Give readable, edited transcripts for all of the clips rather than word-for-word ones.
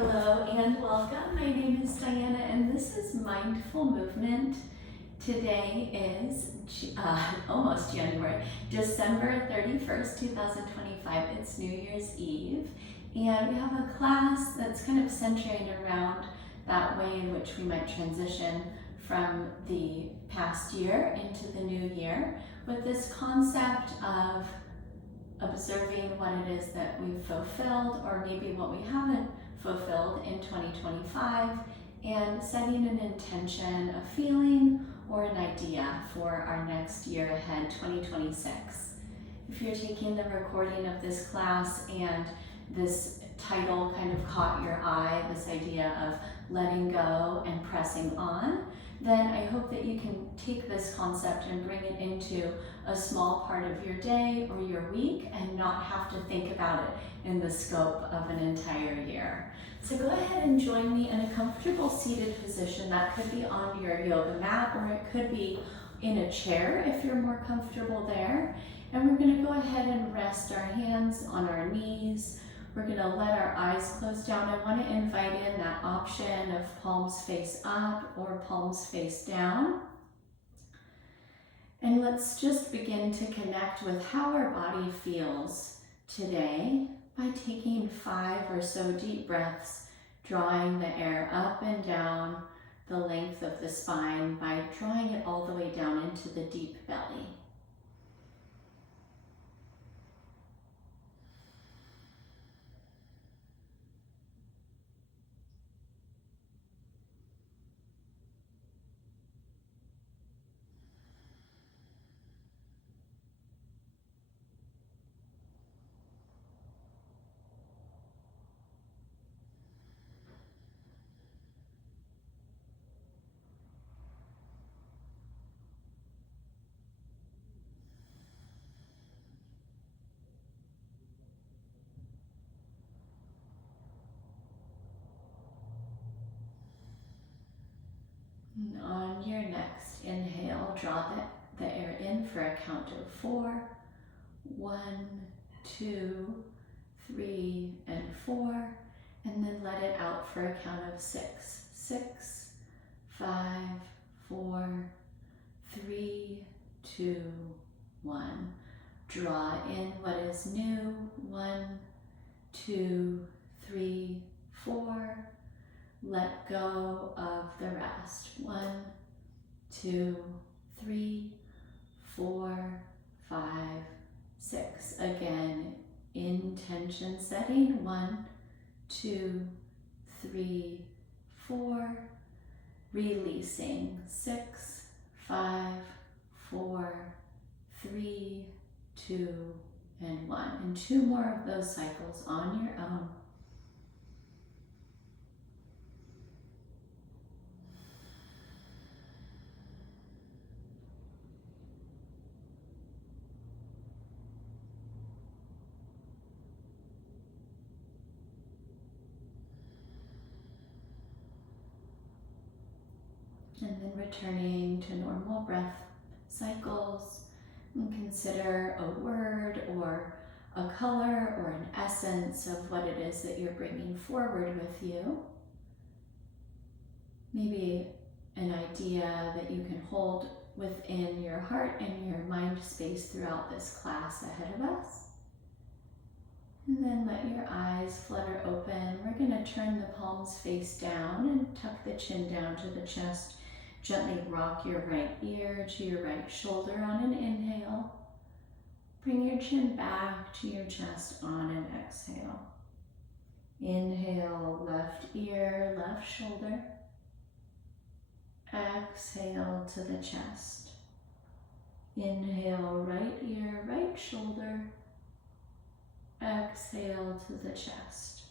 Hello and welcome. My name is Diana and this is Mindful Movement. Today is almost January, December 31st, 2025. It's New Year's Eve and we have a class that's kind of centering around that way in which we might transition from the past year into the new year with this concept of observing what it is that we've fulfilled or maybe what we haven't fulfilled in 2025 and setting an intention, a feeling, or an idea for our next year ahead, 2026. If you're taking the recording of this class and this title kind of caught your eye, this idea of letting go and pressing on, then I hope that you can take this concept and bring it into a small part of your day or your week and not have to think about it in the scope of an entire year. So go ahead and join me in a comfortable seated position. That could be on your yoga mat or it could be in a chair if you're more comfortable there. And we're going to go ahead and rest our hands on our knees. We're going to let our eyes close down. I want to invite in that option of palms face up or palms face down. And let's just begin to connect with how our body feels today by taking 5 or so deep breaths, drawing the air up and down the length of the spine by drawing it all the way down into the deep belly. And on your next inhale, draw the air in for a count of 4. 1, 2, 3, and 4. And then let it out for a count of 6. 6, 5, 4, 3, 2, 1. Draw in what is new. 1, 2, 3, 4. Let go of the rest. 1, 2, 3, 4, 5, 6. Again, intention setting. 1, 2, 3, 4. Releasing. 6, 5, 4, 3, 2, and 1. And 2 more of those cycles on your own. And then returning to normal breath cycles, and consider a word or a color or an essence of what it is that you're bringing forward with you. Maybe an idea that you can hold within your heart and your mind space throughout this class ahead of us. And then let your eyes flutter open. We're going to turn the palms face down and tuck the chin down to the chest. Gently rock your right ear to your right shoulder on an inhale. Bring your chin back to your chest on an exhale. Inhale, left ear, left shoulder. Exhale to the chest. Inhale, right ear, right shoulder. Exhale to the chest.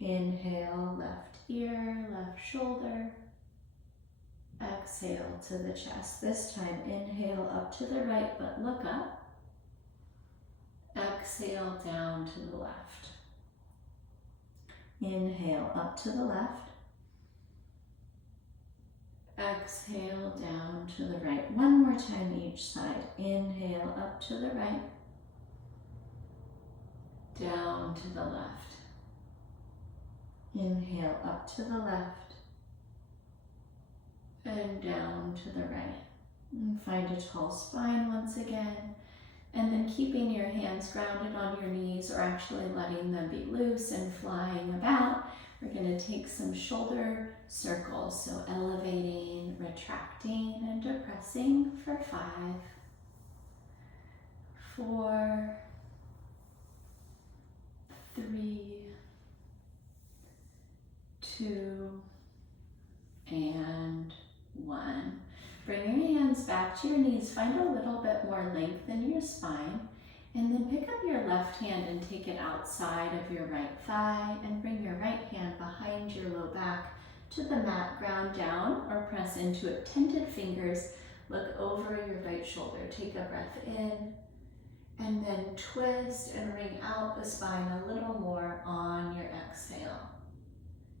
Inhale, left ear, left shoulder. Exhale to the chest. This time, inhale up to the right, but look up. Exhale down to the left. Inhale up to the left. Exhale down to the right. One more time each side. Inhale up to the right. Down to the left. Inhale up to the left and down to the right. And find a tall spine once again. And then keeping your hands grounded on your knees, or actually letting them be loose and flying about, we're going to take some shoulder circles. So elevating, retracting, and depressing for 5, 4, 3, 2, and 1. Bring your hands back to your knees. Find a little bit more length in your spine. And then pick up your left hand and take it outside of your right thigh. And bring your right hand behind your low back to the mat. Ground down or press into it. Tented fingers. Look over your right shoulder. Take a breath in. And then twist and wring out the spine a little more on your exhale.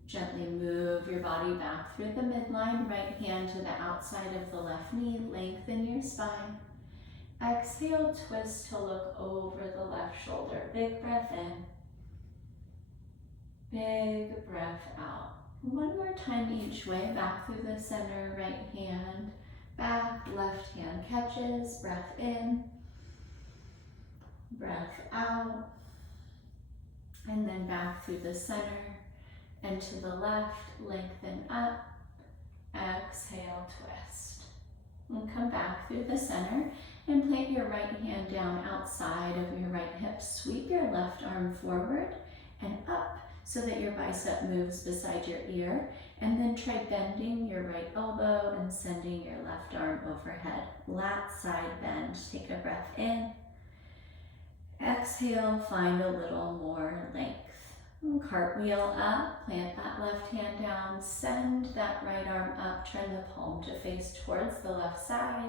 Gently move your body back through the midline, right hand to the outside of the left knee, lengthen your spine. Exhale, twist to look over the left shoulder. Big breath in, big breath out. One more time each way, back through the center, right hand, back, left hand catches, breath in, breath out, and then back through the center. And to the left, lengthen up, exhale, twist. And come back through the center and plant your right hand down outside of your right hip. Sweep your left arm forward and up so that your bicep moves beside your ear. And then try bending your right elbow and sending your left arm overhead. Lat side bend. Take a breath in. Exhale, find a little more length. Cartwheel up, plant that left hand down, send that right arm up, turn the palm to face towards the left side,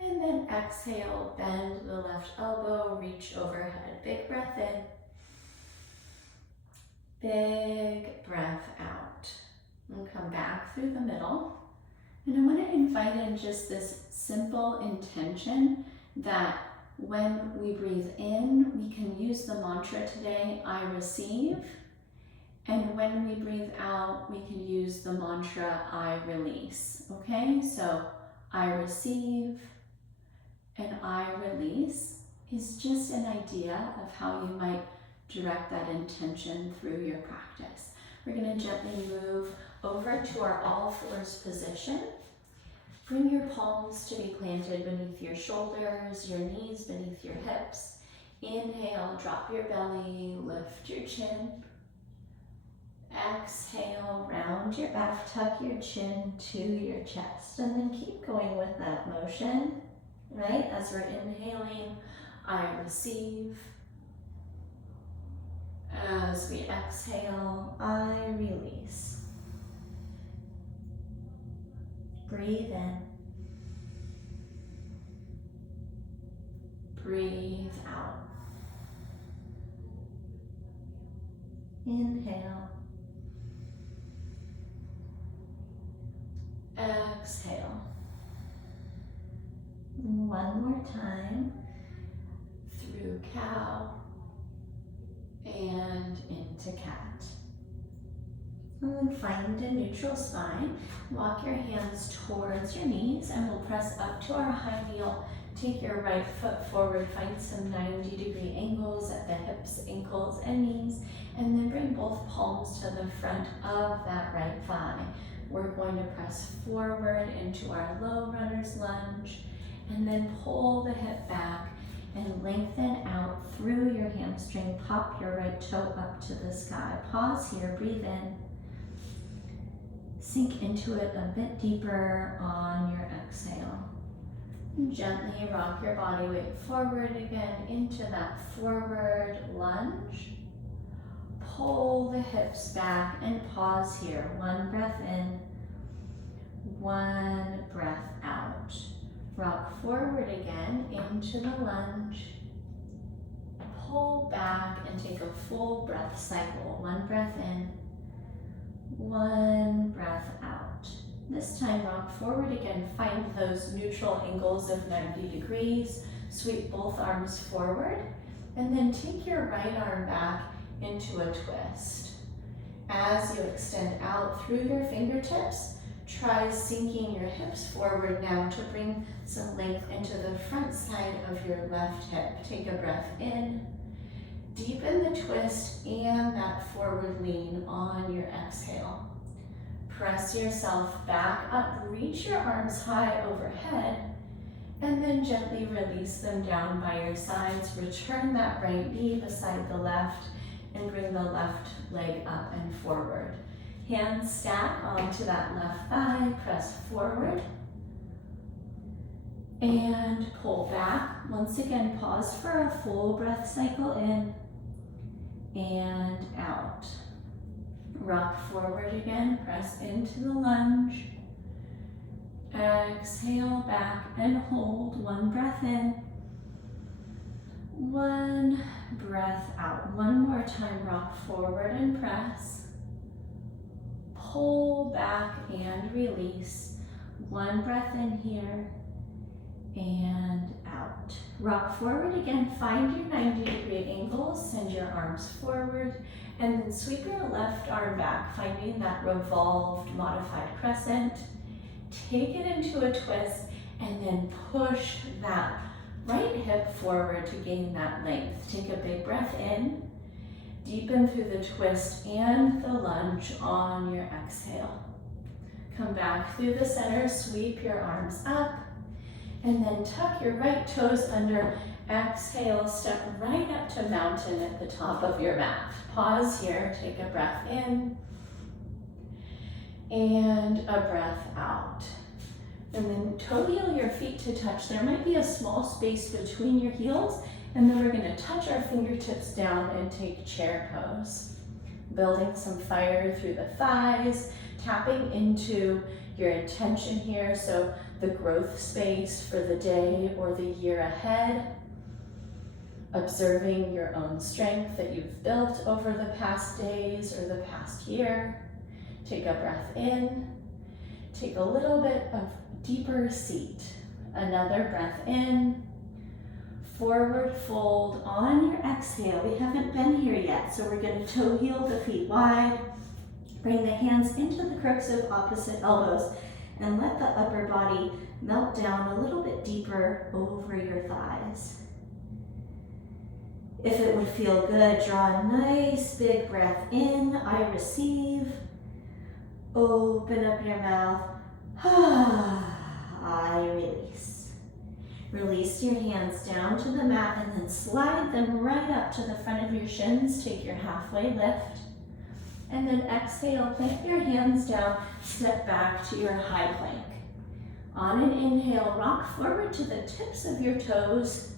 and then exhale, bend the left elbow, reach overhead. Big breath in, big breath out. And come back through the middle. And I want to invite in just this simple intention that when we breathe in, we can use the mantra today, I receive. And when we breathe out, we can use the mantra, I release. Okay, so I receive and I release is just an idea of how you might direct that intention through your practice. We're going to gently move over to our all fours position. Bring your palms to be planted beneath your shoulders, your knees beneath your hips. Inhale, drop your belly, lift your chin. Exhale, round your back, tuck your chin to your chest, and then keep going with that motion, right? As we're inhaling, I receive. As we exhale, I release. Breathe in. Breathe out. Inhale. Exhale. One more time. Through cow and into cat. And then find a neutral spine. Walk your hands towards your knees and we'll press up to our high heel. Take your right foot forward. Find some 90-degree angles at the hips, ankles, and knees. And then bring both palms to the front of that right thigh. We're going to press forward into our low runner's lunge and then pull the hip back and lengthen out through your hamstring. Pop your right toe up to the sky. Pause here, breathe in. Sink into it a bit deeper on your exhale. And gently rock your body weight forward again into that forward lunge. Pull the hips back and pause here. One breath in, one breath out. Rock forward again into the lunge. Pull back and take a full breath cycle. One breath in, one breath out. This time rock forward again. Find those neutral angles of 90 degrees. Sweep both arms forward and then take your right arm back into a twist. As you extend out through your fingertips, try sinking your hips forward now to bring some length into the front side of your left hip. Take a breath in, deepen the twist and that forward lean on your exhale. Press yourself back up, reach your arms high overhead, and then gently release them down by your sides. Return that right knee beside the left and bring the left leg up and forward. Hands stack onto that left thigh, press forward and pull back. Once again, pause for a full breath cycle in and out. Rock forward again, press into the lunge. Exhale back and hold. One breath in, one breath out. One more time, rock forward and press. Pull back and release. One breath in here and out. Rock forward again, find your 90-degree angle, send your arms forward, and then sweep your left arm back, finding that revolved modified crescent. Take it into a twist and then push that right hip forward to gain that length. Take a big breath in, deepen through the twist and the lunge on your exhale. Come back through the center, sweep your arms up, and then tuck your right toes under. Exhale, step right up to mountain at the top of your mat. Pause here, take a breath in, and a breath out. And then toe heel your feet to touch. There might be a small space between your heels, and then we're gonna touch our fingertips down and take chair pose. Building some fire through the thighs, tapping into your intention here, so the growth space for the day or the year ahead. Observing your own strength that you've built over the past days or the past year. Take a breath in, take a little bit of deeper seat. Another breath in, forward fold on your exhale. We haven't been here yet, so we're gonna toe heel the feet wide. Bring the hands into the crooks of opposite elbows and let the upper body melt down a little bit deeper over your thighs. If it would feel good, draw a nice big breath in. I receive. Open up your mouth. I release. Release your hands down to the mat and then slide them right up to the front of your shins. Take your halfway lift. And then exhale, plant your hands down, step back to your high plank. On an inhale, rock forward to the tips of your toes.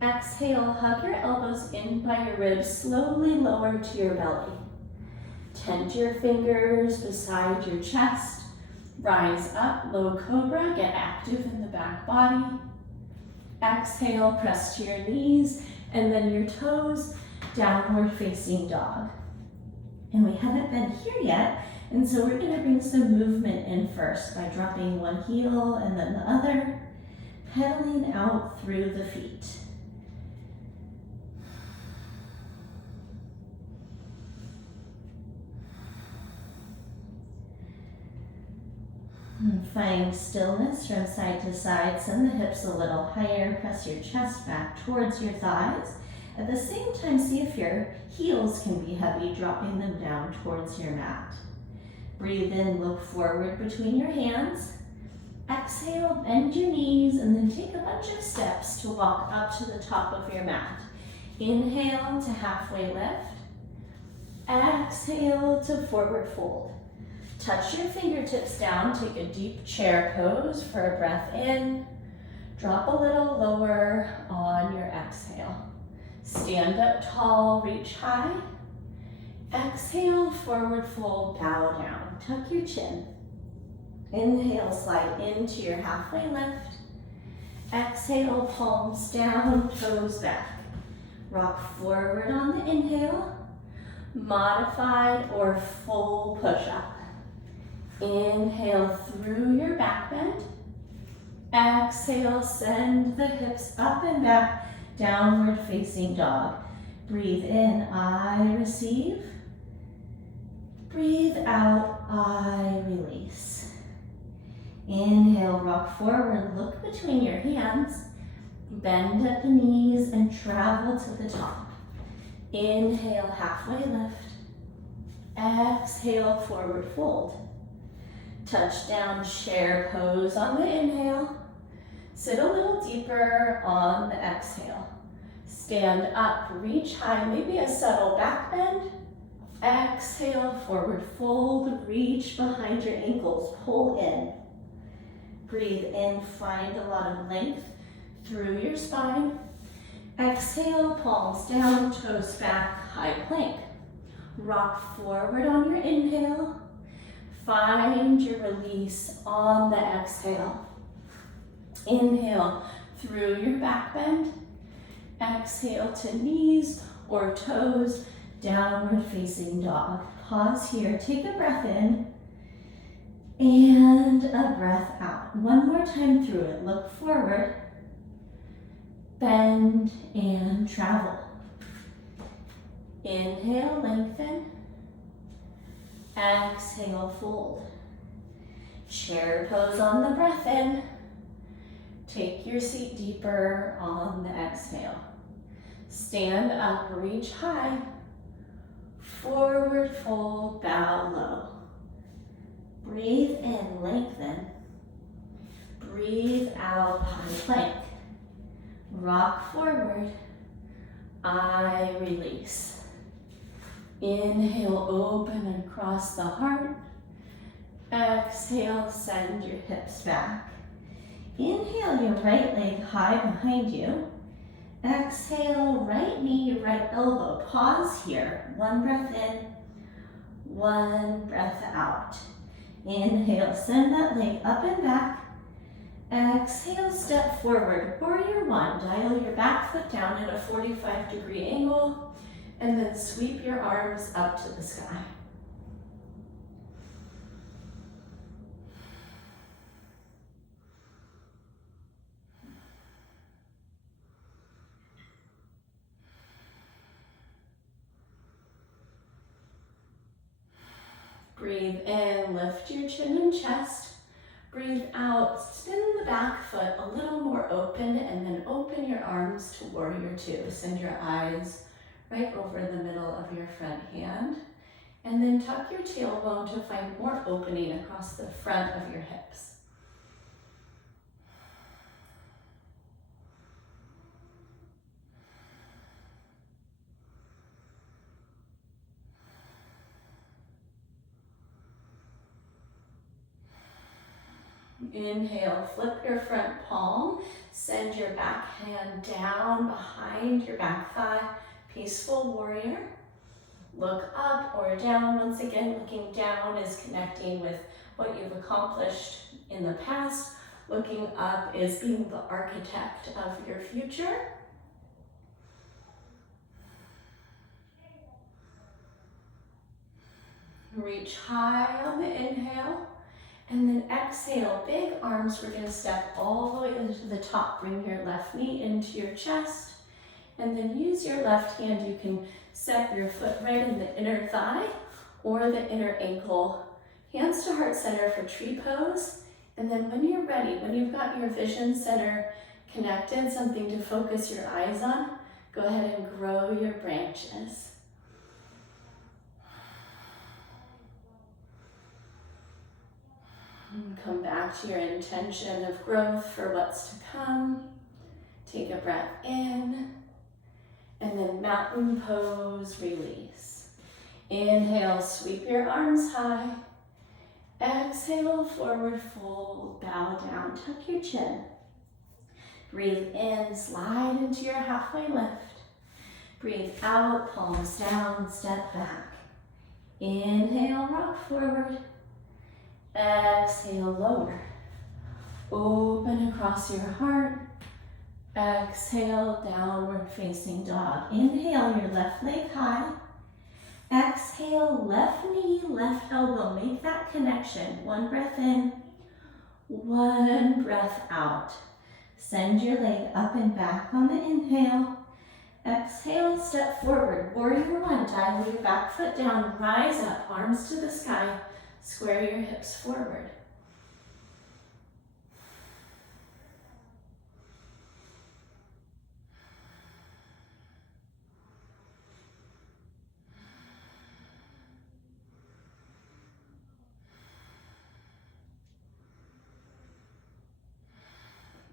Exhale, hug your elbows in by your ribs, slowly lower to your belly. Tend your fingers beside your chest. Rise up, low cobra, get active in the back body. Exhale, press to your knees, and then your toes, downward facing dog. And we haven't been here yet, and so we're gonna bring some movement in first by dropping one heel and then the other, pedaling out through the feet. Find stillness from side to side. Send the hips a little higher. Press your chest back towards your thighs. At the same time, see if your heels can be heavy, dropping them down towards your mat. Breathe in, look forward between your hands. Exhale, bend your knees, and then take a bunch of steps to walk up to the top of your mat. Inhale to halfway lift. Exhale to forward fold. Touch your fingertips down, take a deep chair pose for a breath in. Drop a little lower on your exhale. Stand up tall, reach high. Exhale, forward fold, bow down. Tuck your chin. Inhale, slide into your halfway lift. Exhale, palms down, toes back. Rock forward on the inhale. Modified or full push-up. Inhale through your back bend. Exhale, send the hips up and back, downward facing dog. Breathe in, I receive. Rock forward, look between your hands, bend at the knees and travel to the top. Inhale, halfway lift. Exhale, forward fold. Touchdown chair pose on the inhale. Sit a little deeper on the exhale. Stand up, reach high, maybe a subtle back bend. Exhale, forward fold, reach behind your ankles, pull in. Breathe in, find a lot of length through your spine. Exhale, palms down, toes back, high plank. Rock forward on your inhale. Find your release on the exhale. Inhale through your back bend. Exhale to knees or toes, downward facing dog. Pause here, take a breath in and a breath out. One more time through it. Look forward, bend and travel. Inhale, lengthen. Exhale, fold. Chair pose on the breath in. Take your seat deeper on the exhale. Stand up, reach high. Forward fold, bow low. Breathe in, lengthen. Breathe out, high plank. Rock forward. I release. Inhale, open across the heart. Exhale, send your hips back. Inhale, your right leg high behind you. Exhale, right knee, right elbow. Pause here. One breath in, one breath out. Inhale, send that leg up and back. Exhale, step forward, warrior one. Dial your back foot down at a 45-degree angle, and then sweep your arms up to the sky. Breathe in, lift your chin and chest. Breathe out, spin the back foot a little more open, and then open your arms to warrior two. Send your eyes right over the middle of your front hand. And then tuck your tailbone to find more opening across the front of your hips. Inhale, flip your front palm, send your back hand down behind your back thigh, peaceful warrior. Look up or down. Once again, looking down is connecting with what you've accomplished in the past. Looking up is being the architect of your future. Reach high on the inhale. And then exhale, big arms. We're gonna step all the way into the top. Bring your left knee into your chest. And then use your left hand. You can set your foot right in the inner thigh or the inner ankle. Hands to heart center for tree pose. And then when you're ready, when you've got your vision center connected, something to focus your eyes on, go ahead and grow your branches. Come back to your intention of growth for what's to come. Take a breath in, and then mountain pose, release. Inhale, sweep your arms high. Exhale, forward fold, bow down, tuck your chin. Breathe in, slide into your halfway lift. Breathe out, palms down, step back. Inhale, rock forward. Exhale, lower. Open across your heart. Exhale, downward facing dog. Inhale, your left leg high. Exhale, left knee, left elbow. Make that connection. One breath in, one breath out. Send your leg up and back on the inhale. Exhale, step forward. Warrior one, dial your back foot down. Rise up, arms to the sky. Square your hips forward.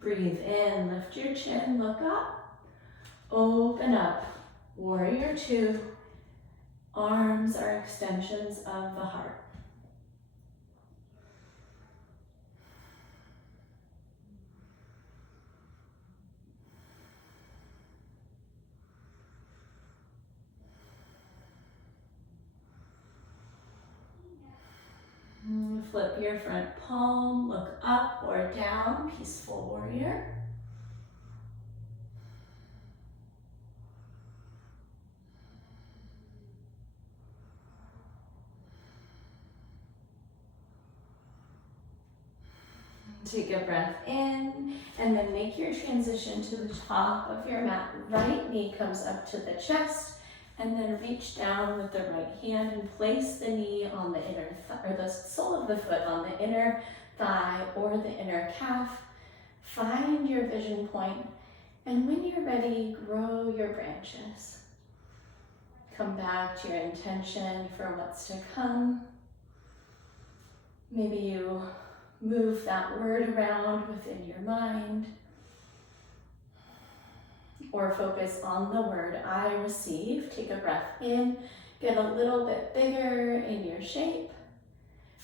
Breathe in, lift your chin, look up, open up. Warrior two. Arms are extensions of the heart. Flip your front palm, look up or down, peaceful warrior. Take a breath in, and then make your transition to the top of your mat. Right knee comes up to the chest, and then reach down with the right hand and place the knee on the inner or the sole of the foot on the inner thigh or the inner calf. Find your vision point, and when you're ready, grow your branches. Come back to your intention for what's to come. Maybe you move that word around within your mind, or focus on the word I receive. Take a breath in, get a little bit bigger in your shape.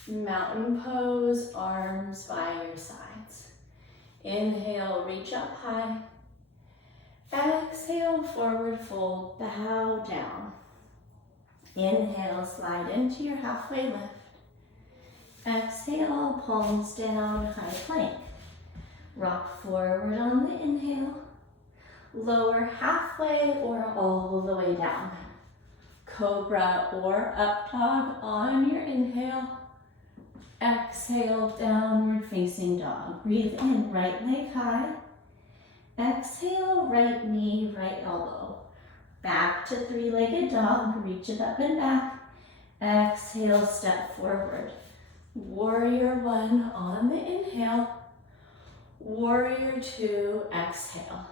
Mountain pose, arms by your sides. Inhale, reach up high. Exhale, forward fold, bow down. Inhale, slide into your halfway lift. Exhale, palms down, high plank. Rock forward on the inhale. Lower halfway or all the way down. Cobra or up dog on your inhale. Exhale, downward facing dog. Breathe in, right leg high. Exhale, right knee, right elbow. Back to three-legged dog, reach it up and back. Exhale, step forward. Warrior one on the inhale. Warrior two, exhale.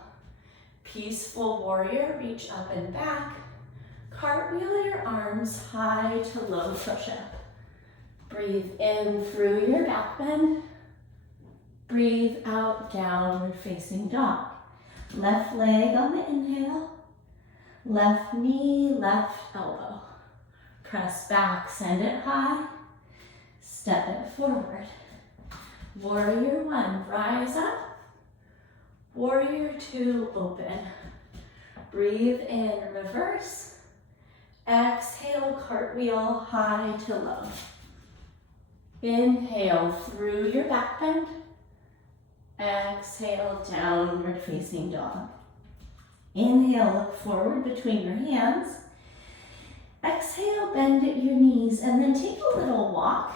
Peaceful warrior, reach up and back. Cartwheel your arms high to low push-up. Breathe in through your back bend. Breathe out, downward facing dog. Left leg on the inhale. Left knee, left elbow. Press back, send it high. Step it forward. Warrior one, rise up. Warrior two, open. Breathe in, reverse. Exhale, cartwheel, high to low. Inhale through your back bend. Exhale, downward facing dog. Inhale, look forward between your hands. Exhale, bend at your knees, and then take a little walk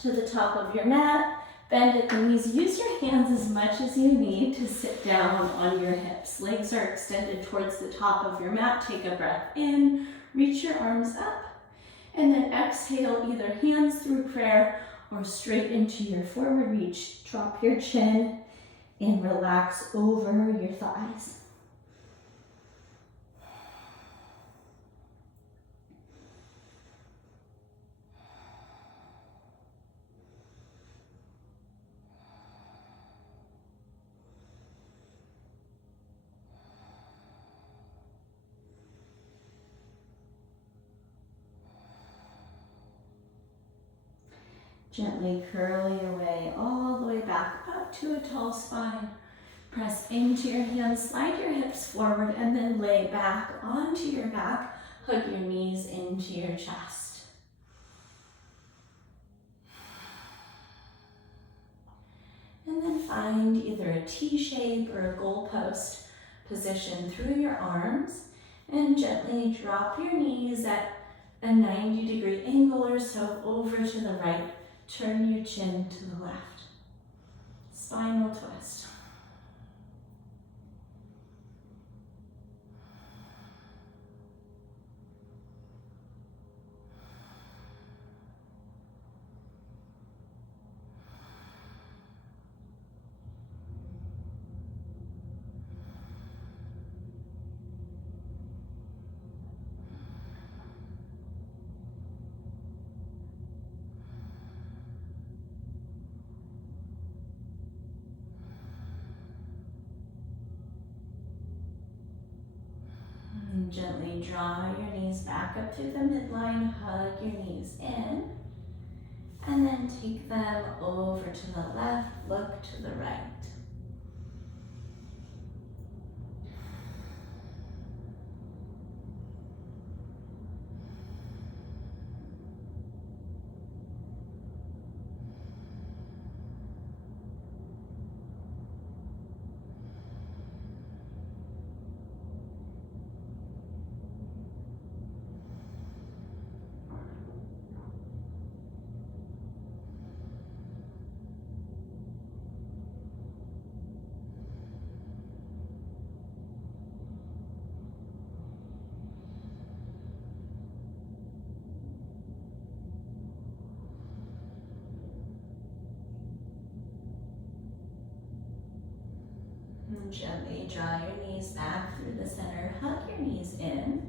to the top of your mat. Bend at the knees. Use your hands as much as you need to sit down on your hips. Legs are extended towards the top of your mat. Take a breath in, reach your arms up, and then exhale, either hands through prayer or straight into your forward reach. Drop your chin and relax over your thighs. Gently curl your way all the way back up to a tall spine. Press into your hands, slide your hips forward, and then lay back onto your back. Hug your knees into your chest. And then find either a T shape or a goalpost position through your arms, and gently drop your knees at a 90-degree angle or so over to the right. Turn your chin to the left. Spinal twist. Gently draw your knees back up through the midline, hug your knees in, and then take them over to the left, look to the right. Gently draw your knees back through the center, hug your knees in,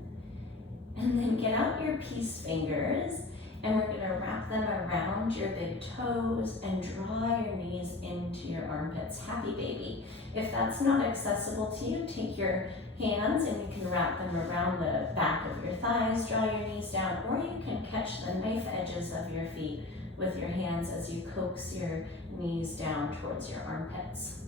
and then get out your peace fingers, and we're gonna wrap them around your big toes and draw your knees into your armpits. Happy baby. If that's not accessible to you, take your hands and you can wrap them around the back of your thighs, draw your knees down, or you can catch the knife edges of your feet with your hands as you coax your knees down towards your armpits.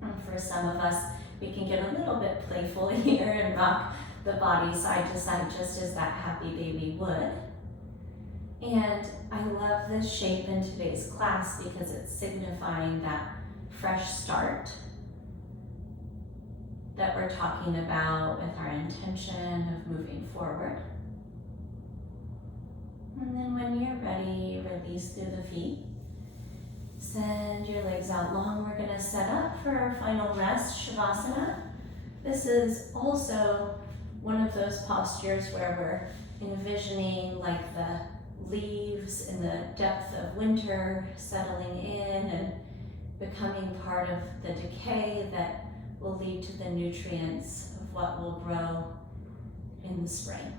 And for some of us, we can get a little bit playful here and rock the body side to side just as that happy baby would. And I love this shape in today's class because it's signifying that fresh start that we're talking about with our intention of moving forward. And then when you're ready, release through the feet. Send your legs out long. We're going to set up for our final rest, Savasana. This is also one of those postures where we're envisioning like the leaves in the depth of winter settling in and becoming part of the decay that will lead to the nutrients of what will grow in the spring.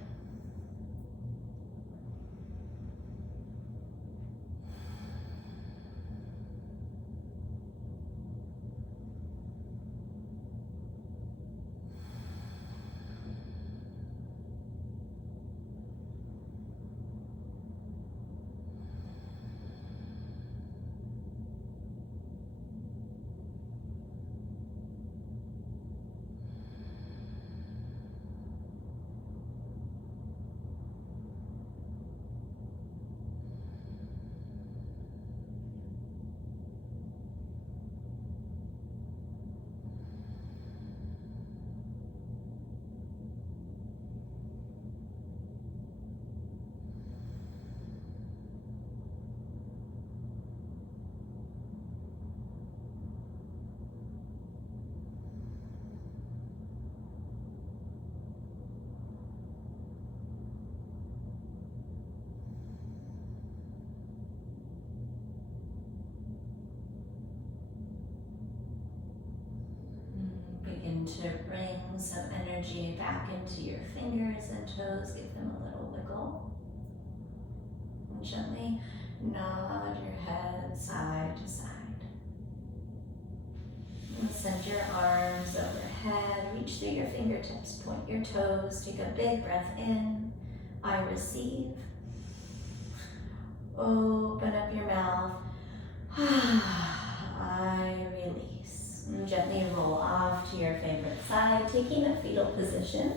Begin to bring some energy back into your fingers and toes. Give them a little wiggle. And gently nod your head side to side. And send your arms overhead. Reach through your fingertips. Point your toes. Take a big breath in. I receive. Open up your mouth. I release. And gently roll off to your favorite side, taking a fetal position.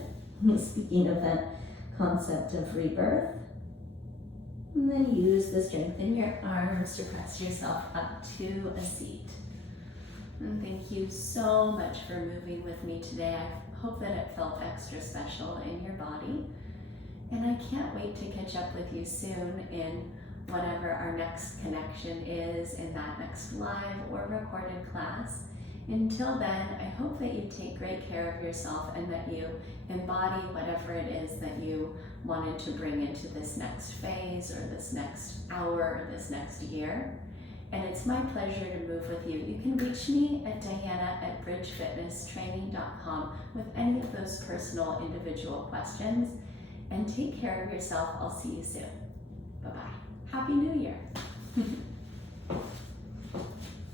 Speaking of that concept of rebirth. And then use the strength in your arms to press yourself up to a seat. And thank you so much for moving with me today. I hope that it felt extra special in your body. And I can't wait to catch up with you soon in whatever our next connection is, in that next live or recorded class. Until then, I hope that you take great care of yourself and that you embody whatever it is that you wanted to bring into this next phase or this next hour or this next year. And it's my pleasure to move with you. You can reach me at diana@bridgefitnesstraining.com with any of those personal individual questions. And take care of yourself. I'll see you soon. Bye-bye. Happy New Year.